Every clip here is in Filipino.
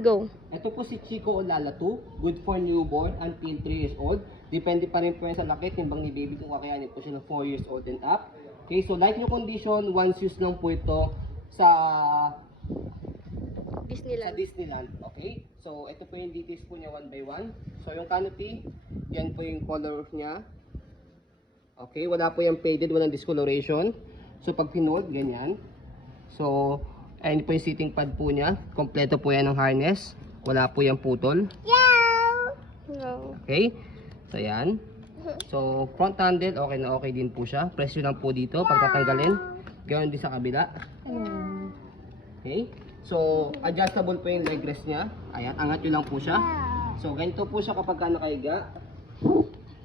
Go. Ito po si Chico Olala 2, good for newborn until 3 years old. Depende pa rin po yan sa laki, timbang ni baby kung kakayanin po siya ng 4 years old and up. Okay, so like new condition, once use lang po ito sa Disneyland. Okay, so ito po yung details po niya one by one. So yung canopy, yan po yung color niya. Okay, wala po yung faded, walang discoloration. So pag pinold, ganyan. So, ayan po yung sitting pad po niya. Kompleto po yan ng harness. Wala po yung putol. Go. Okay, so yan. So front handle, okay na okay din po siya. Press nyo lang po dito pag tatanggalin. Ganoon din sa kabila. Okay, so adjustable po yung leg rest niya. Ayan, angat nyo lang po siya. So ganito po siya kapag nakahiga.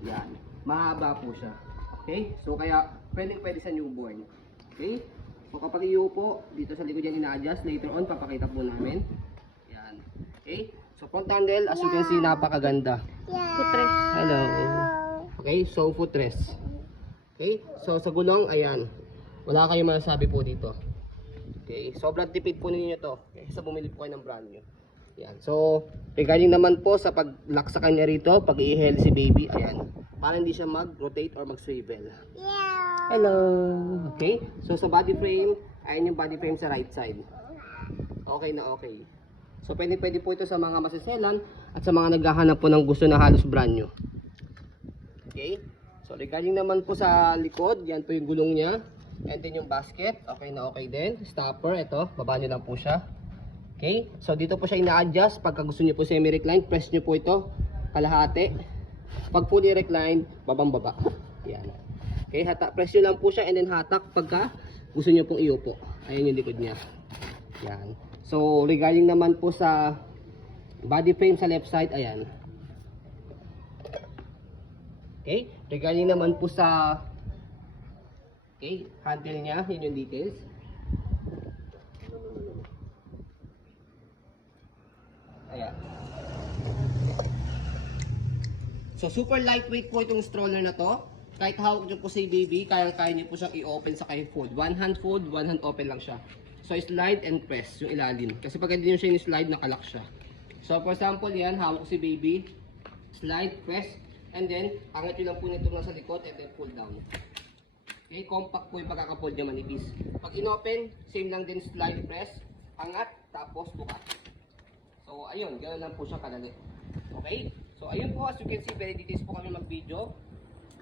Yan, mahaba po siya. Okay, so kaya pwede sa newborn. Okay, so kapag iupo, dito sa likod yan ina-adjust. Later on, papakita po namin. Yan. Okay, so front handle, as you can see, napakaganda. Putres. Hello. Okay, so footrest. Okay, so sa gulong, ayan. Wala kayong masasabi po dito. Okay, sobrang tipid po ninyo to. Okay, sa bumili po kayo ng brand new. Ayan, so regarding naman po sa pag-lock sa kanya rito, pag i-held si baby, ayan. Para hindi siya mag-rotate or mag-swivel. Hello. Okay, so sa body frame, ayan yung body frame sa right side. Okay na okay. So pwede po ito sa mga masiselan at sa mga naghahanap po ng gusto na halos brand new. Okay, so regarding naman po sa likod, yan po yung gulong niya. And then yung basket, okay na okay din. Stopper, ito, baba nyo lang po siya. Okay, so dito po siya ina-adjust. Pagka gusto nyo po semi-recline, press nyo po ito, kalahati. Pag fully recline, babang-baba. Yan. Okay, press nyo lang po siya and then hatak pagka gusto nyo pong iupo. Ayan yung likod niya. Yan. So regarding naman po sa body frame sa left side, ayan. Okay, regarding naman po sa handle niya, yun yung details. Ayan. So super lightweight po itong stroller na to. Kahit hawak nyo po si baby, kaya nyo po siyang i-open sa kayo fold. One hand fold, one hand open lang siya. So slide and press yung ilalim. Kasi pag hindi nyo siya in-slide, nakalock siya. So for example yan, hawak si baby, slide, press, and then, angat nyo lang po nito sa likod and then pull down. Okay, compact po yung pagkakapull niya, manipis. Pag in-open, same lang din, slide, press, angat, tapos buka. So, ayun, ganoon lang po siya kadali. Okay? So, ayun po, as you can see, very details po kami mag-video.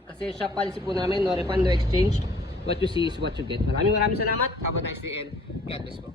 Kasi siya policy po namin, no refund, no exchange. What you see is what you get. Maraming salamat. Have a nice day and God bless po.